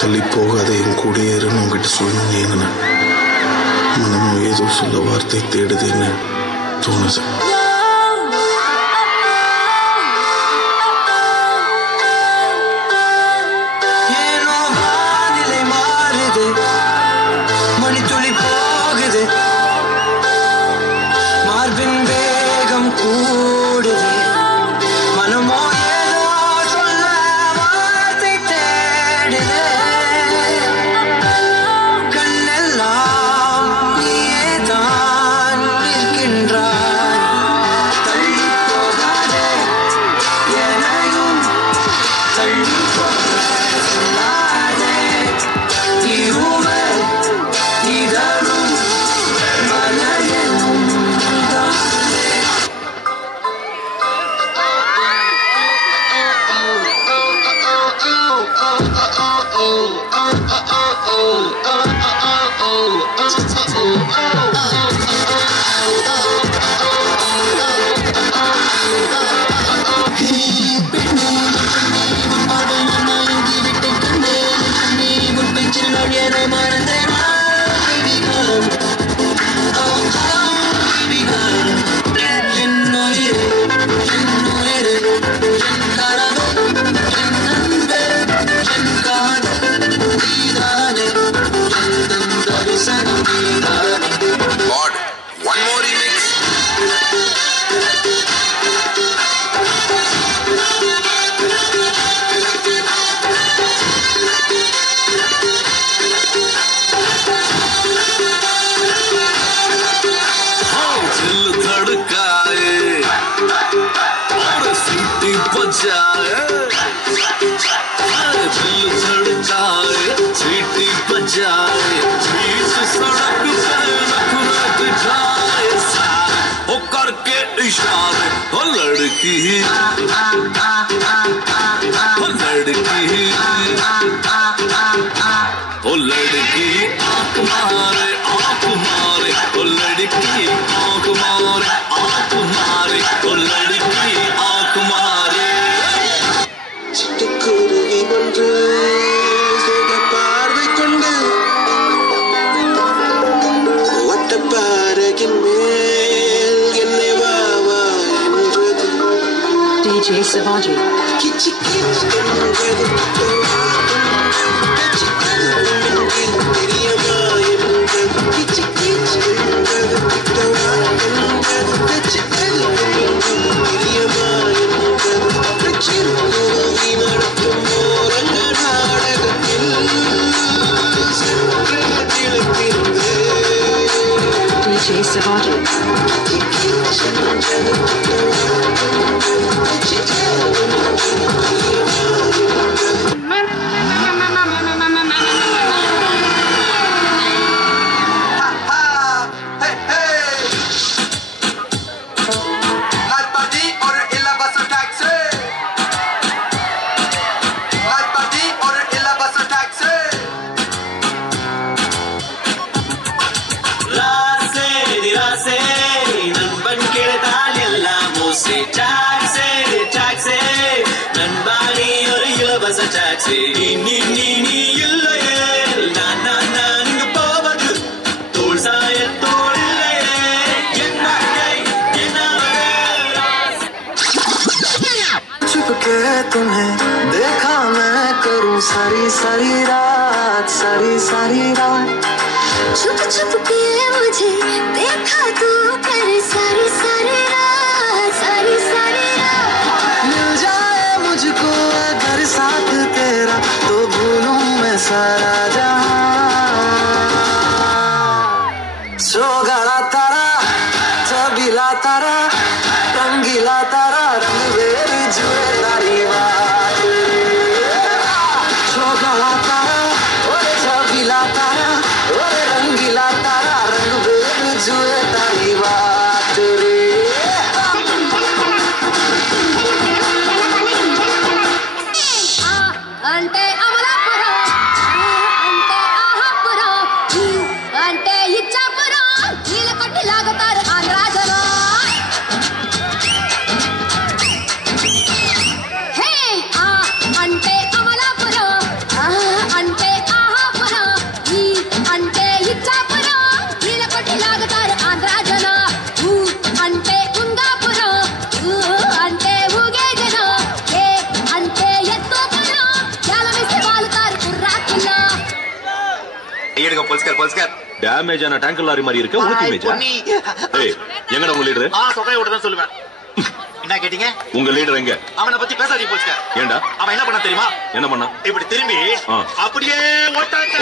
தள்ளி போகாத என் கூடயே இருன்னு உங்ககிட்ட சொல்லணும்னு ஏங்கினேன். மனமும் ஏதோ சொல்ல வார்த்தை தேடுதுன்னு தோணுது. மார்பின் வேகம் கூடுது, மனமோ ஏதோ சொல்ல வார்த்தை தேடுது. கண்ணெல்லாம் நீயே தான் இருக்கின்றாய். தள்ளி போகாதே எனையும் தள்ளி போக சொல்லாதே. இருவர் இதழும் மலையனும் சிட்டுக்குருவி ஒன்று பார்வை கொண்டு வட்டப்பாறையின் மேல் என்னை வாவா என்றது. DJ Savaji. கிச்சி கிச்சி என்றது தெரியமா என்றது. கிச்சி கிச்சி என்றது தெரியமா என்றது. சிறுகுருவி நடக்கும் ஓரங்க நாடகத்தில் திளைப்பிருந்தே. DJ Savaji. तुम्हें देखा मैं करूं सारी सारी रात, सारी सारी रात. छुप छुप के मुझे देखा तू करे सारी सारी रात, सारी सारी रात. मिल जाए मुझको अगर साथ तेरा तो भूलूं मैं सारा जहां. सोगड़ा तारा चबीला तारा रंगीला तारा रंग वेर जुए तारी बात. सोगड़ा तारा ओरे चबीला तारा ओरे रंगीला तारा रंग वेर जुए तारी बात रे. ante amala para ante வேகம் போல்ஸ்கர் டேமேஜ் ஆன டேங்கர் லாரி மாதிரி இருக்கு உங்களுக்கு இமேஜா? ஏய் எங்கடா உங்க லீடர்? சொகைய விட தான் சொல்லுவேன். என்ன கேட்டீங்க? உங்க லீடர் எங்க? அவனை பத்தி பேசாதீங்க போல்ஸ்கர். ஏண்டா? அவன் என்ன பண்ண தெரியுமா? என்ன பண்ணா? இப்படி திரும்பி அப்படியே ஓட்டாங்க.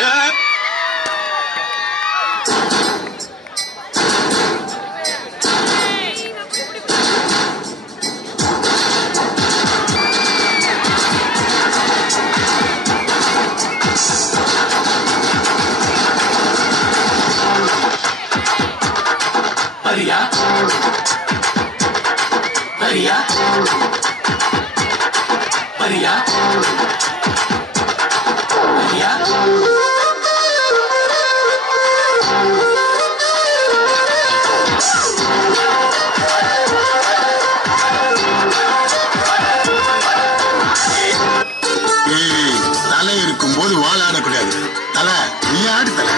Maria, Maria, Maria, Maria. தலை இருக்கும் போது வாழாடக்கூடாது. தலை நீ ஆடு தலை.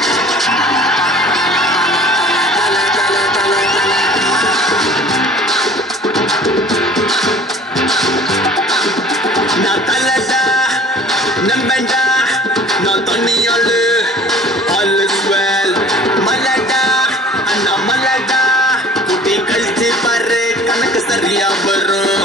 நான் தலடா நம்பண்டா நான் தண்ணியாளு all is well மலடா அண்ணா மலடா குட்டி கழிச்சு பாரு கணக்கு சரியா வரும்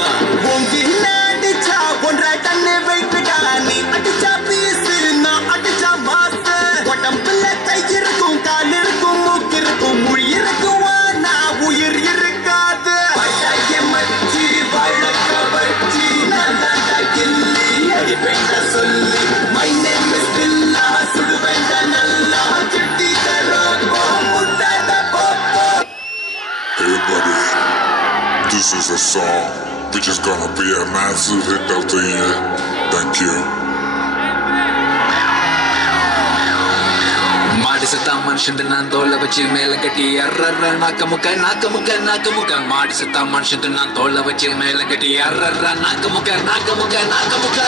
உங்கி அடிச்சா ஒன்றரை டன்னு வைக்கடா நீ அடிச்சா பீசு நான் அடிச்சா மாசு உடம்புல கை இருக்கும் கால் இருக்கும் மூக்கு இருக்கும் மொழி இருக்கும் ஆனா உயிர் இருக்காது பழைய மச்சி வழக்க வச்சி நல்லா கில்லி அடிப்பேன் சொல்லி my name is Billa சுடுவேன் நல்லா city தரோக்கோ முட்டாத போப்போ. Hey buddy, this is a song which is gonna be a massive hit of the year. Thank you. மாடி சத்தா மனுஷன் நான் தோலை வச்சு மேல கட்டி அர்ற நாக்க முக்க மாடி சத்தா மனுஷன் நான் தோலை வச்சு மேல கட்டி அர்ற நாக்க முக்க அர்ற நாக்க முக்க